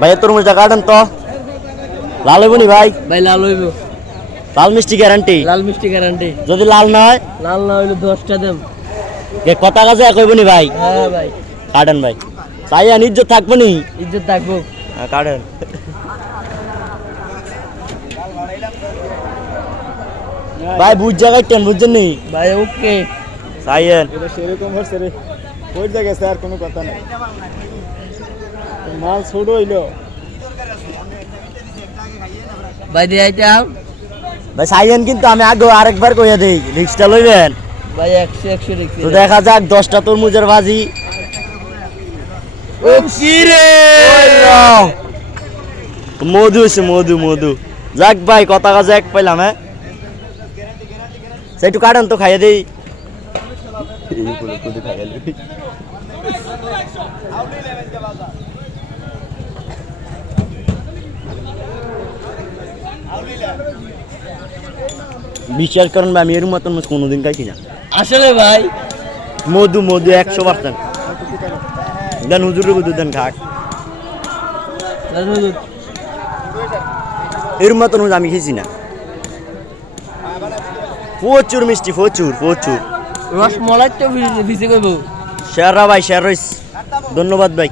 ভাইয়া তরমুজটা কাটেন তো। লাল হইব নি ভাই? ভাই লাল হইব। লাল মিষ্টি গ্যারান্টি? লাল মিষ্টি গ্যারান্টি। যদি লাল না হয়? লাল না হইলে 10টা দেব। কথা কাজে এক হইব নি ভাই? হ্যাঁ ভাই। কাটেন ভাই। চাইয়া ইজ্জত থাকবো নি? ইজ্জত থাকবো। হ্যাঁ কাটেন। ভাই বুঝ জায়গায় টেন বুঝছেন নি ভাই? ওকে চাইয়েন। এটা সেরকম হচ্ছে রে, ওই জায়গায় আর কোনো কথা নাই, মাল ছোট হইলো। ভাই দিয়ে আইতাম। ভাই চাইয়েন কিন্তু আমি আগে আরেকবার কইয়া দেই রিক্সটা লইবেন ভাই 100 রিক্স। তো দেখা যাক 10টা তরমুজের বাজি। ও কি রে? মধু হইছে মধু মধু। যাক ভাই কথা কাজে এক পাইলাম। হ্যাঁ একটু কাটেন তো খাইয়ে দেই। বিশ্বাস করেন ভাই আমি এর মতন মাছ কোনোদিন খাইছি না। আসলে ভাই মধু মধু 100%। দেন হুজুর বুধু দেন খাক। এর মতন মাছ আমি খেয়েছি না। প্রচুর মিষ্টি, প্রচুর প্রচুর। রস মলাই তো ভিজে করবো। শেয়াররা ভাই শেয়ার রইস। ধন্যবাদ ভাই।